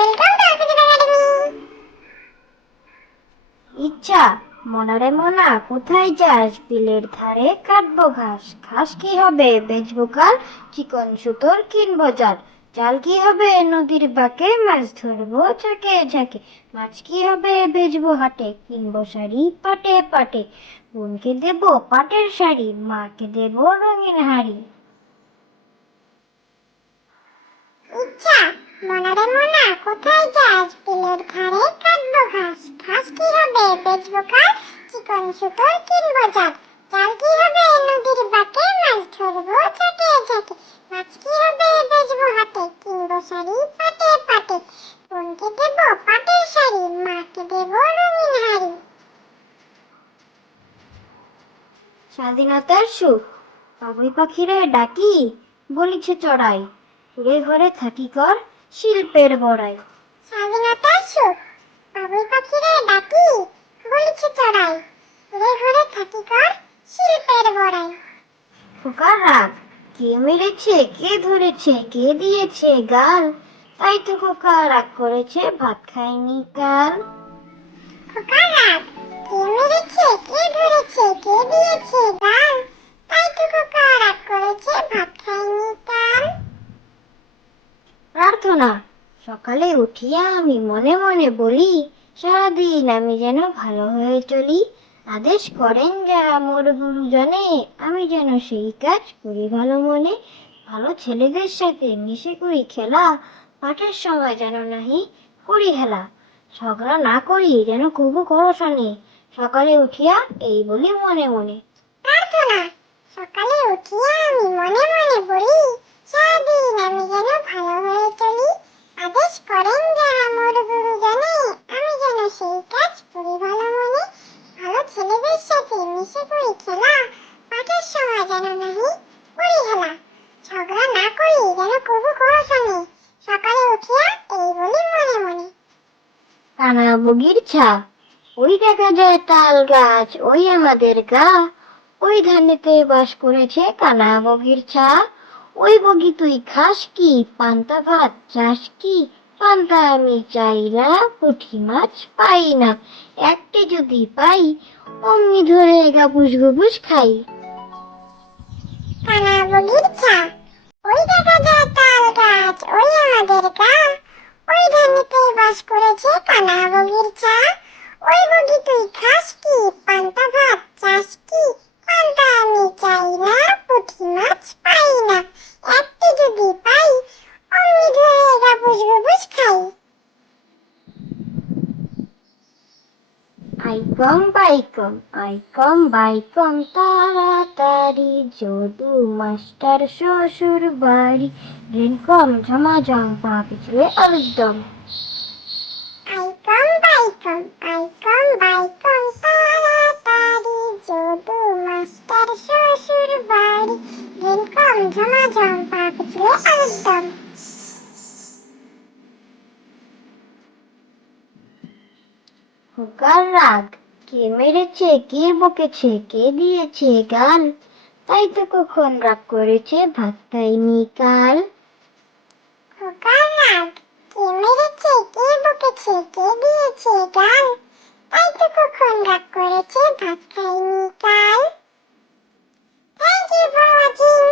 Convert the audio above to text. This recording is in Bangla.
Welcome to RPG academy. ইচ্ছা মনারে মনা, কোথায় যাস? বিলের ধারে কাটবো ঘাস। ঘাস কি হবে বেচবো কাল, চিকন সুতোর কিনবো জাল। জাল কি হবে নদীর বাঁকে, মাছ ধরবো ঝাঁকে ঝাঁকে। মাছ কি হবে বেচবো হাটে, কিনবো শাড়ি পাটে পাটে। বোনকে দেবো পাটের শাড়ি, মাকে দেবো রঙিন হাড়ি। ইচ্ছা মনারে মনা, কোথায় যাস? বিলের ধারে কাটবো ঘাস। ঘাস কি হবে বেচবো কাল, চিকন সুতোর কিনবো জাল। জাল কি হবে নদীর বাঁকে, মাছ ধরবো ঝাঁকে ঝাঁকে। মাছ কি হবে বেচবো হাটে, কিনবো শাড়ি পাটে পাটে। বোনকে দেবো পাটের শাড়ি, মাকে দেবো রঙিন হাড়ি। স্বাধীনতার সুখ বাবুই পাখিরে ডাকি, বলিছে চড়াই। ঘুরে ঘরে থাকি কর শিল্পের বড়াই। স্বাধীনতার সুখ বাবুই পাখিরে ডাকি, বলিছে চড়াই। ঘুরে ঘুরে থাকি কর শিল্পের বড়াই। খোকার রাগ, কে মেরেছে কে ধরেছে কে দিয়েছে গাল। তাই তো খোকা রাগ করেছে ভাত খায়নি কাল। খোকার রাগ, কে মেরেছে কে ধরেছে কে দিয়েছে গাল। তাই তো খোকা রাগ করেছে ভাত খায়নি কাল। প্রার্থনা সকালে উঠিয়া আমি মনে মনে বলি, সারাদিন আমি যেন ভালো হয়ে চলি। আদেশ করেন যারা মোর গুরুজনে, আমি যেন সেই কাজ করি ভালো মনে। ভালো ছেলেদের সাথে মিশে করি খেলা, পাঠের সময় যেন নাহি করি হেলা। ঝগড়া না করি যেন কবু করো শোনে, সকালে উঠিয়া এই বলি মনে মনে। প্রার্থনা সকালে উঠিয়া আমি মনে মনে বলি, সারাদিন আমি যেন ভালো হয়ে চলি। আদেশ করেন যারা মোর গুরুজনে, আমি যেন সেই কাজ করি ভালো মনে। ভালো ছেলেদের সাথে মিশে করি খেলা, পাঠের সময় যেন নাহি করি হেলা। ঝগড়া না করি যেন কবু করো শোনে, সকালে উঠিয়া এই বলি মনে মনে। কানা বগির ছা, ওই দেখা যায় তাল গাছ, ওই আমাদের গা। ওই ধানেতে বাস করেছে কানা বগির ছা। ওই বগি তুই খাস কি, পান্তা ভাত চাস কি? পান্তা আমি চাই না, পুঁটি মাছ পাই না। একটি যদি পাই, অমনি ধরে গাবুস গুবুস খাই। কানা বগির ছা, ওই দেখা যায় তাল গাছ, ওই আমাদের গা। ওই ধানেতে বাস করেছে কানা বগির ছা। ওই বগি তুই খাস কি, পান্তা ভাত চাস কি? পান্তা আমি চাই না, পুঁটি মাছ পাই না। একটি যদি পাই, অমনি ধরে গাবুস গুবুস খাই। আইকম বাইকম আইকম বাইকম তাড়াতাড়ি, যদু মাস্টার শ্বশুর বাড়ি। রিনকম ঝমাঝম পা পিছলে একদম। আইকম বাইকম তাড়াতাড়ি, যদু মাস্টার শ্বশুর বাড়ি। রিমকম ঝমাঝম পা পিছলে একদম। খোকার রাগ, কে মেরেছে কে বকেছে কে দিয়েছে গাল। তাই তো কখন রাগ করেছে ভাত খাইনি কাল। খোকার রাগ, কে মেরেছে কে বকেছে কে দিয়েছে গাল। তাই তো কখন রাগ করেছে ভাত খাইনি কাল। Thank you for watching.